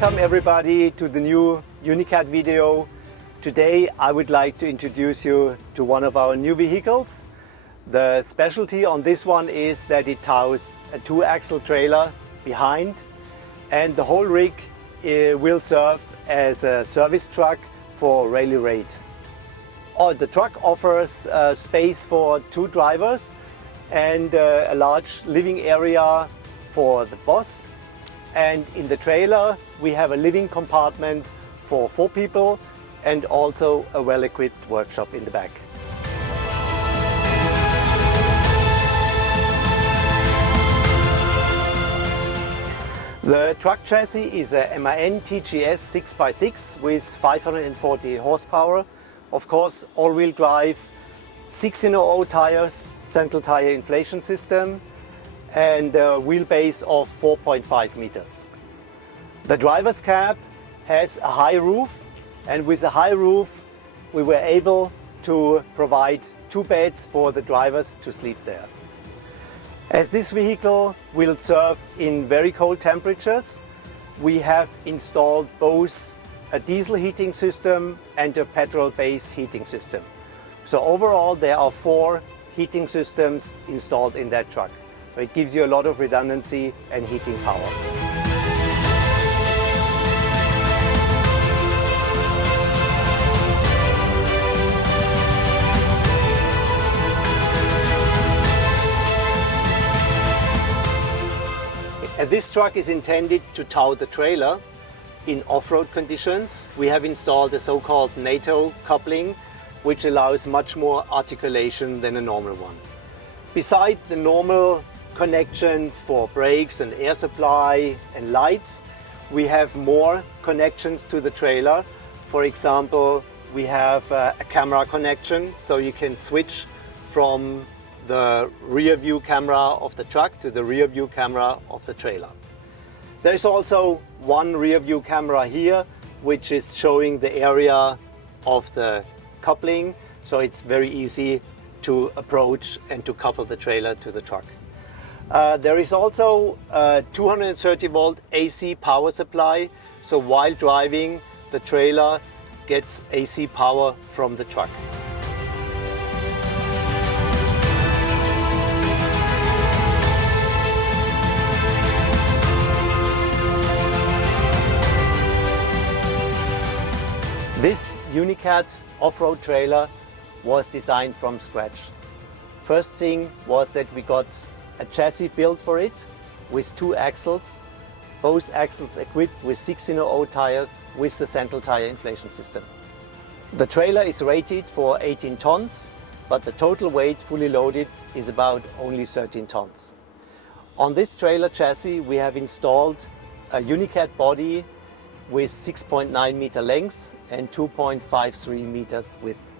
Welcome everybody to the new Unicat video. Today I would like to introduce you to one of our new vehicles. The specialty on this one is that it tows a 2-axle trailer behind, and the whole rig will serve as a service truck for Rally Raid. The truck offers space for 2 drivers and a large living area for the boss. And in the trailer we have a living compartment for 4 people and also a well-equipped workshop in the back. The truck chassis is a MAN TGS 6x6 with 540 horsepower. Of course, all-wheel drive, 1600 tires, central tire inflation system, and a wheelbase of 4.5 meters. The driver's cab has a high roof, and with a high roof we were able to provide 2 beds for the drivers to sleep there. As this vehicle will serve in very cold temperatures, we have installed both a diesel heating system and a petrol-based heating system. So overall there are 4 heating systems installed in that truck. It gives you a lot of redundancy and heating power. And this truck is intended to tow the trailer in off-road conditions. We have installed a so-called Nato Coupling, which allows much more articulation than a normal one. Beside the normal connections for brakes and air supply and lights, we have more connections to the trailer. For example, we have a camera connection, so you can switch from the rear view camera of the truck to the rear view camera of the trailer. There is also one rear view camera here, which is showing the area of the coupling, so it's very easy to approach and to couple the trailer to the truck. There is also a 230 volt AC power supply, so while driving the trailer gets AC power from the truck. This Unicat off-road trailer was designed from scratch. First thing was that we got a chassis built for it with 2 axles, both axles equipped with 1600 tires with the central tire inflation system. The trailer is rated for 18 tons, but the total weight fully loaded is about only 13 tons. On this trailer chassis we have installed a Unicat body with 6.9 meter length and 2.53 meters width.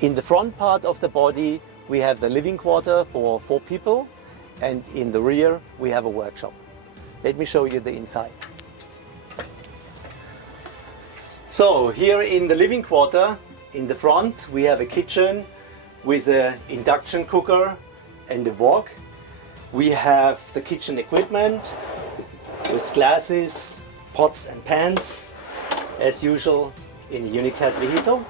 In the front part of the body we have the living quarter for 4 people, and in the rear we have a workshop. Let me show you the inside. So here in the living quarter, in the front we have a kitchen with an induction cooker and a wok. We have the kitchen equipment with glasses, pots and pans, as usual in a Unicat vehicle.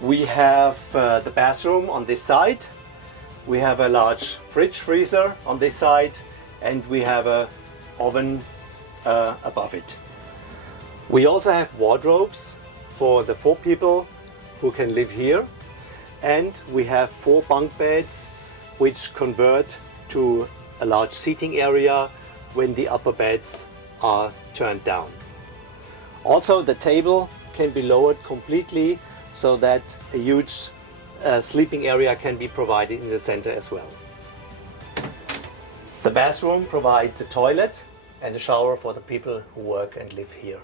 We have the bathroom on this side. We have a large fridge freezer on this side, and we have an oven above it. We also have wardrobes for the 4 people who can live here, and we have 4 bunk beds which convert to a large seating area when the upper beds are turned down. Also, the table can be lowered completely so that a huge sleeping area can be provided in the center as well. The bathroom provides a toilet and a shower for the people who work and live here.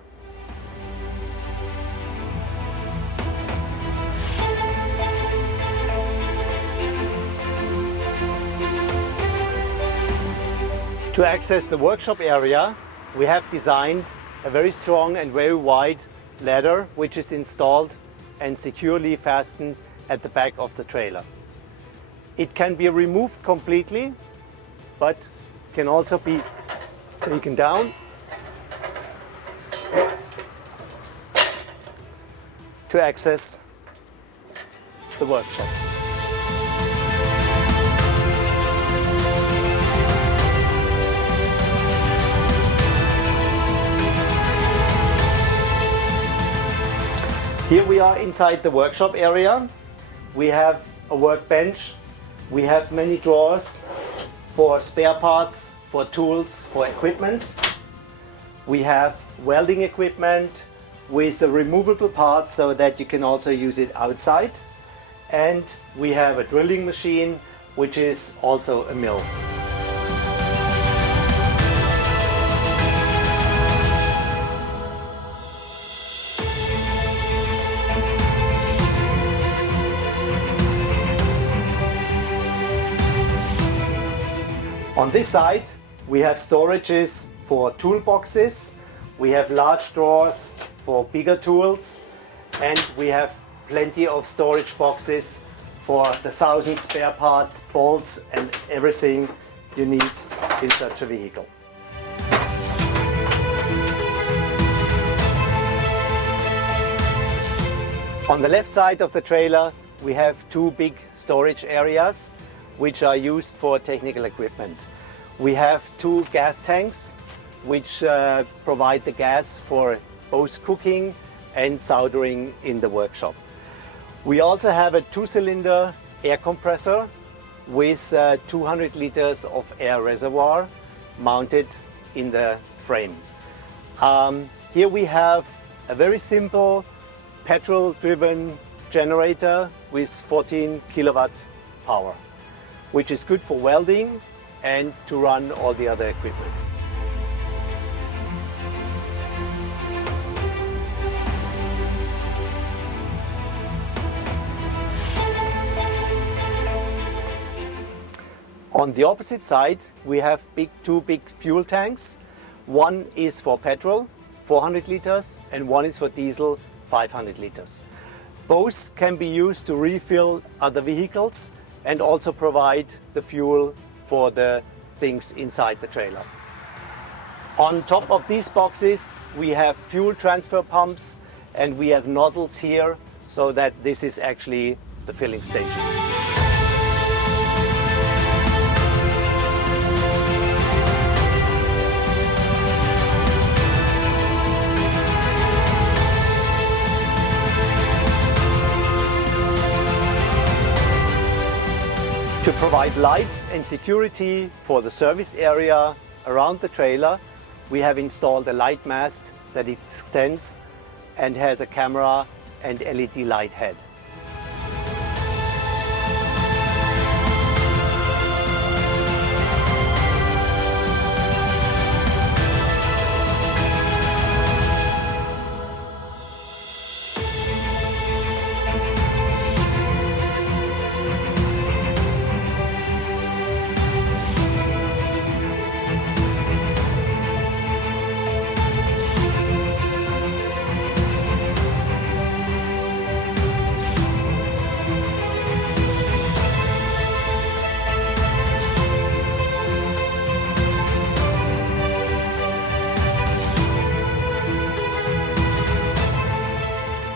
To access the workshop area, we have designed a very strong and very wide ladder which is installed and securely fastened at the back of the trailer. It can be removed completely, but can also be taken down to access the workshop. Here we are inside the workshop area. We have a workbench. We have many drawers for spare parts, for tools, for equipment. We have welding equipment with a removable part so that you can also use it outside. And we have a drilling machine, which is also a mill. On this side, we have storages for toolboxes, we have large drawers for bigger tools, and we have plenty of storage boxes for the 1,000 spare parts, bolts, and everything you need in such a vehicle. On the left side of the trailer, we have two big storage areas which are used for technical equipment. We have two gas tanks which provide the gas for both cooking and soldering in the workshop. We also have a 2-cylinder air compressor with 200 liters of air reservoir mounted in the frame. Here we have a very simple petrol-driven generator with 14 kilowatt power, which is good for welding and to run all the other equipment. On the opposite side, we have two big fuel tanks. One is for petrol, 400 liters, and one is for diesel, 500 liters. Both can be used to refill other vehicles and also provide the fuel for the things inside the trailer. On top of these boxes, we have fuel transfer pumps and we have nozzles here so that this is actually the filling station. To provide lights and security for the service area around the trailer, we have installed a light mast that extends and has a camera and LED light head.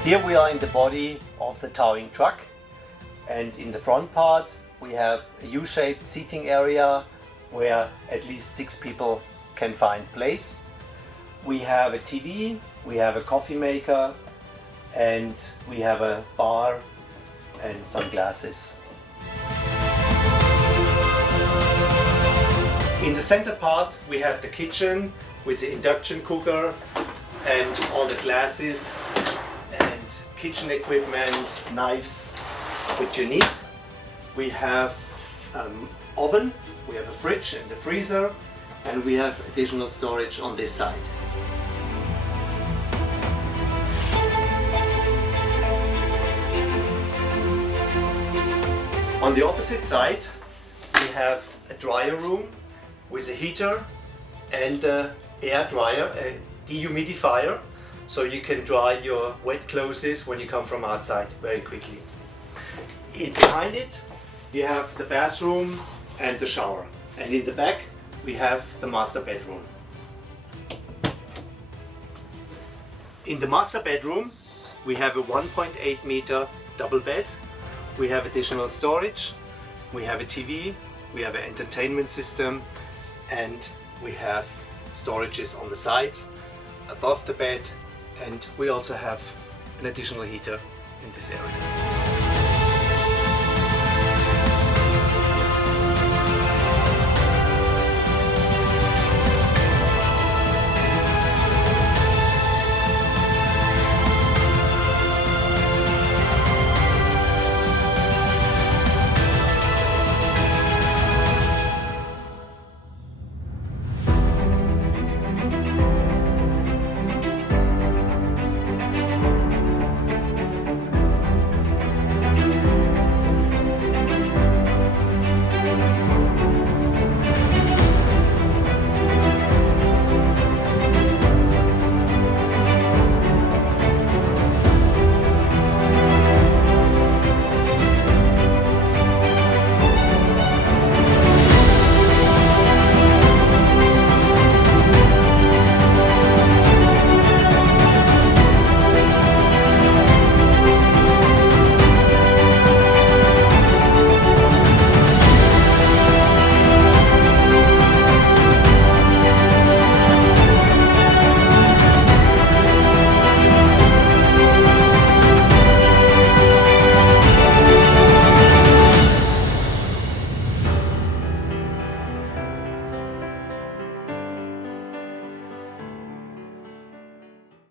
Here we are in the body of the towing truck, and in the front part we have a U-shaped seating area where at least 6 people can find place. We have a TV, we have a coffee maker, and we have a bar and some glasses. In the center part we have the kitchen with the induction cooker and all the glasses and kitchen equipment, knives which you need. We have an oven, we have a fridge and a freezer, and we have additional storage on this side. On the opposite side we have a dryer room with a heater and an air dryer, a dehumidifier, so you can dry your wet clothes when you come from outside very quickly. Behind it you have the bathroom and the shower, and in the back we have the master bedroom. In the master bedroom, we have a 1.8 meter double bed. We have additional storage, we have a TV, we have an entertainment system, and we have storages on the sides, above the bed, and we also have an additional heater in this area.